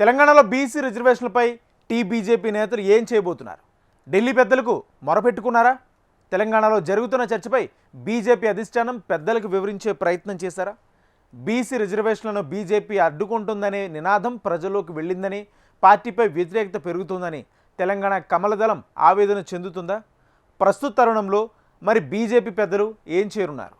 తెలంగాణలో BC రిజర్వేషన్లపై BJP నేతలు ఏం చేయబోతున్నారు? ఢిల్లీ పెద్దలకు మొరపెట్టుకున్నారా? తెలంగాణలో జరుగుతున్న చర్చపై బీజేపీ అధిష్టానం పెద్దలకు వివరించే ప్రయత్నం చేశారా? బీసీ రిజర్వేషన్లను బీజేపీ అడ్డుకుంటుందనే నినాదం ప్రజల్లోకి వెళ్ళిందని, పార్టీపై వ్యతిరేకత పెరుగుతుందని తెలంగాణ కమలదళం ఆవేదన చెందుతుందా? ప్రస్తుత తరుణంలో మరి బీజేపీ పెద్దలు ఏం చేరున్నారు?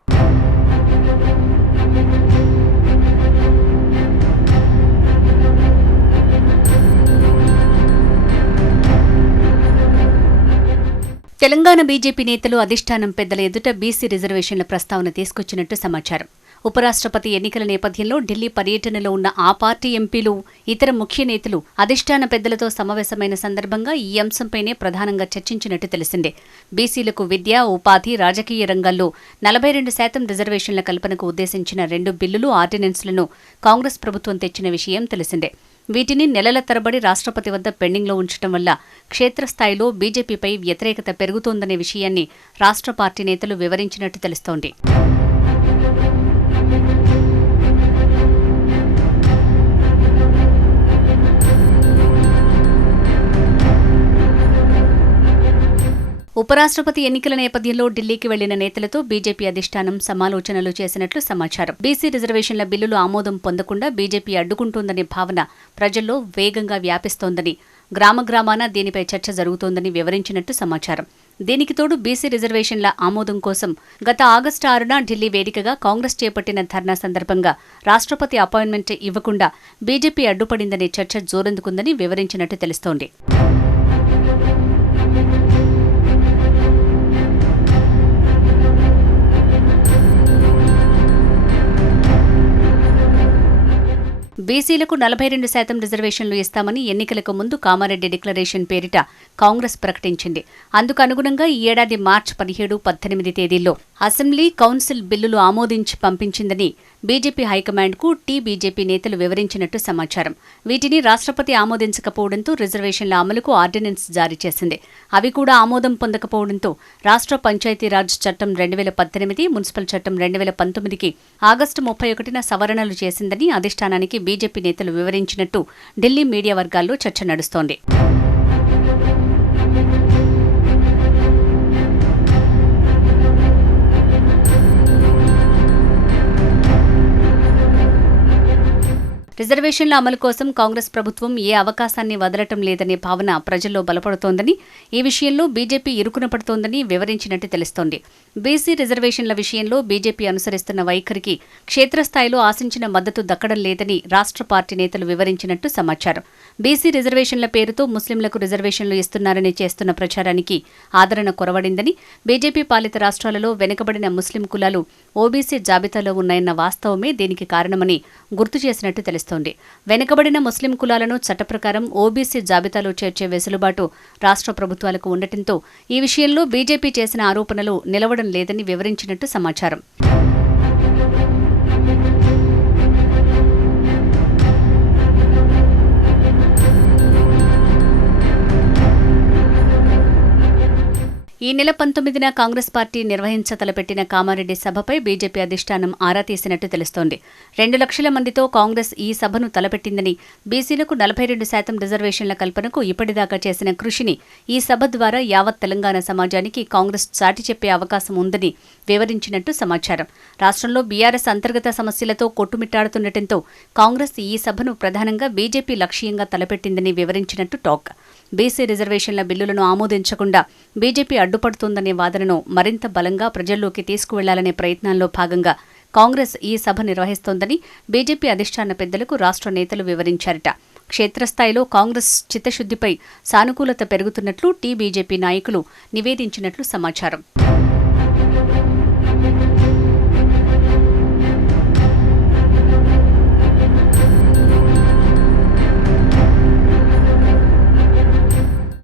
తెలంగాణ బీజేపీ నేతలు అధిష్టానం పెద్దల ఎదుట బీసీ రిజర్వేషన్ల ప్రస్తావన తీసుకొచ్చినట్టు సమాచారం. ఉపరాష్ట్రపతి ఎన్నికల నేపథ్యంలో ఢిల్లీ పర్యటనలో ఉన్న ఆ పార్టీ ఎంపీలు, ఇతర ముఖ్య నేతలు అధిష్టాన పెద్దలతో సమావేశమైన సందర్భంగా ఈ అంశంపైనే ప్రధానంగా చర్చించినట్టు తెలిసిందే. బీసీలకు విద్య, ఉపాధి, రాజకీయ రంగాల్లో 42% రిజర్వేషన్ల కల్పనకు ఉద్దేశించిన 2 బిల్లులు, ఆర్డినెన్స్లను కాంగ్రెస్ ప్రభుత్వం తెచ్చిన విషయం తెలిసిందే. వీటిని నెలల తరబడి రాష్ట్రపతి వద్ద పెండింగ్లో ఉంచడం వల్ల క్షేత్రస్థాయిలో బీజేపీపై వ్యతిరేకత పెరుగుతోందనే విషయాన్ని రాష్ట్ర పార్టీ నేతలు వివరించినట్టు తెలుస్తోంది. ఉపరాష్ట్రపతి ఎన్నికల నేపథ్యంలో ఢిల్లీకి వెళ్లిన నేతలతో బీజేపీ అధిష్టానం సమాలోచనలు చేసినట్లు సమాచారం. బీసీ రిజర్వేషన్ల బిల్లులు ఆమోదం పొందకుండా బీజేపీ అడ్డుకుంటోందనే భావన ప్రజల్లో వేగంగా వ్యాపిస్తోందని, గ్రామాన దీనిపై చర్చ జరుగుతోందని వివరించినట్టు సమాచారం. దీనికి తోడు బీసీ రిజర్వేషన్ల ఆమోదం కోసం గత ఆగస్టు 6న ఢిల్లీ వేదికగా కాంగ్రెస్ చేపట్టిన ధర్నా సందర్భంగా రాష్ట్రపతి అపాయింట్మెంట్ ఇవ్వకుండా బీజేపీ అడ్డుపడిందనే చర్చ జోరందుకుందని వివరించినట్టు తెలుస్తోంది. బీసీలకు 42% రిజర్వేషన్లు ఇస్తామని ఎన్నికలకు ముందు కామారెడ్డి డిక్లరేషన్ పేరిట కాంగ్రెస్ ప్రకటించింది. అందుకు అనుగుణంగా ఈ ఏడాది మార్చి 17, 18 తేదీల్లో అసెంబ్లీ, కౌన్సిల్ బిల్లులు ఆమోదించి పంపించిందని బీజేపీ హైకమాండ్కు బీజేపీ నేతలు వివరించినట్టు సమాచారం. వీటిని రాష్ట్రపతి ఆమోదించకపోవడంతో రిజర్వేషన్ల అమలుకు ఆర్డినెన్స్ జారీ చేసింది. అవి కూడా ఆమోదం పొందకపోవడంతో రాష్ట్ర పంచాయతీరాజ్ చట్టం 2018, మున్సిపల్ చట్టం 2019కి ఆగస్టు 31న సవరణలు చేసిందని అధిష్టానానికి బీజేపీ నేతలు వివరించినట్టు ఢిల్లీ మీడియా వర్గాల్లో చర్చ నడుస్తోంది. రిజర్వేషన్ల అమలు కోసం కాంగ్రెస్ ప్రభుత్వం ఏ అవకాశాన్ని వదలటం లేదనే భావన ప్రజల్లో బలపడుతోందని, ఈ విషయంలో బీజేపీ ఇరుకున పడుతోందని వివరించినట్టు తెలుస్తోంది. బీసీ రిజర్వేషన్ల విషయంలో బీజేపీ అనుసరిస్తున్న వైఖరికి క్షేత్రస్థాయిలో ఆశించిన మద్దతు దక్కడం లేదని రాష్ట్ర పార్టీ నేతలు వివరించినట్టు సమాచారం. బీసీ రిజర్వేషన్ల పేరుతో ముస్లింలకు రిజర్వేషన్లు ఇస్తున్నారని చేస్తున్న ప్రచారానికి ఆదరణ కొరవడిందని, బీజేపీ పాలిత రాష్ట్రాలలో వెనుకబడిన ముస్లిం కులాలు ఓబీసీ జాబితాలో ఉన్నాయన్న వాస్తవమే దీనికి కారణమని గుర్తు చేసినట్టు తెలుస్తోంది. వెనుకబడిన ముస్లిం కులాలను చట్టప్రకారం ఓబీసీ జాబితాలో చేర్చే వెసులుబాటు రాష్ట్ర ప్రభుత్వాలకు ఉండటంతో ఈ విషయంలో బీజేపీ చేసిన ఆరోపణలు నిలవడం లేదని వివరించినట్టు సమాచారం. ఈ నెల 19న కాంగ్రెస్ పార్టీ నిర్వహించతలపెట్టిన కామారెడ్డి సభపై బీజేపీ అధిష్టానం ఆరా తీసినట్టు తెలుస్తోంది. 2 లక్షల మందితో కాంగ్రెస్ ఈ సభను తలపెట్టిందని, బీసీలకు 42% రిజర్వేషన్ల కల్పనకు ఇప్పటిదాకా చేసిన కృషిని ఈ సభ ద్వారా యావత్ తెలంగాణ సమాజానికి కాంగ్రెస్ చాటి చెప్పే అవకాశం ఉందని వివరించినట్టు సమాచారం. రాష్ట్రంలో బీఆర్ఎస్ అంతర్గత సమస్యలతో కొట్టుమిట్టాడుతుండటంతో కాంగ్రెస్ ఈ సభను ప్రధానంగా బీజేపీ లక్ష్యంగా తలపెట్టిందని వివరించినట్టు టాక్. బీసీ రిజర్వేషన్ల బిల్లులను ఆమోదించకుండా బీజేపీ అడ్డుపడుతోందనే వాదనను మరింత బలంగా ప్రజల్లోకి తీసుకువెళ్లాలనే ప్రయత్నాల్లో భాగంగా కాంగ్రెస్ ఈ సభ నిర్వహిస్తోందని బీజేపీ అధిష్టాన పెద్దలకు రాష్ట్ర నేతలు వివరించారట. క్షేత్రస్థాయిలో కాంగ్రెస్ చిత్తశుద్దిపై సానుకూలత పెరుగుతున్నట్లు బీజేపీ నాయకులు నివేదించినట్లు సమాచారం.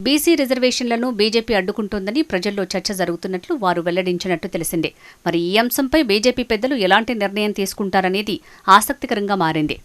బీసీ రిజర్వేషన్లను బీజేపీ అడ్డుకుంటోందని ప్రజల్లో చర్చ జరుగుతున్నట్లు వారు వెల్లడించినట్టు తెలిసిందే. మరి ఈ అంశంపై బీజేపీ పెద్దలు ఎలాంటి నిర్ణయం తీసుకుంటారనేది ఆసక్తికరంగా మారింది.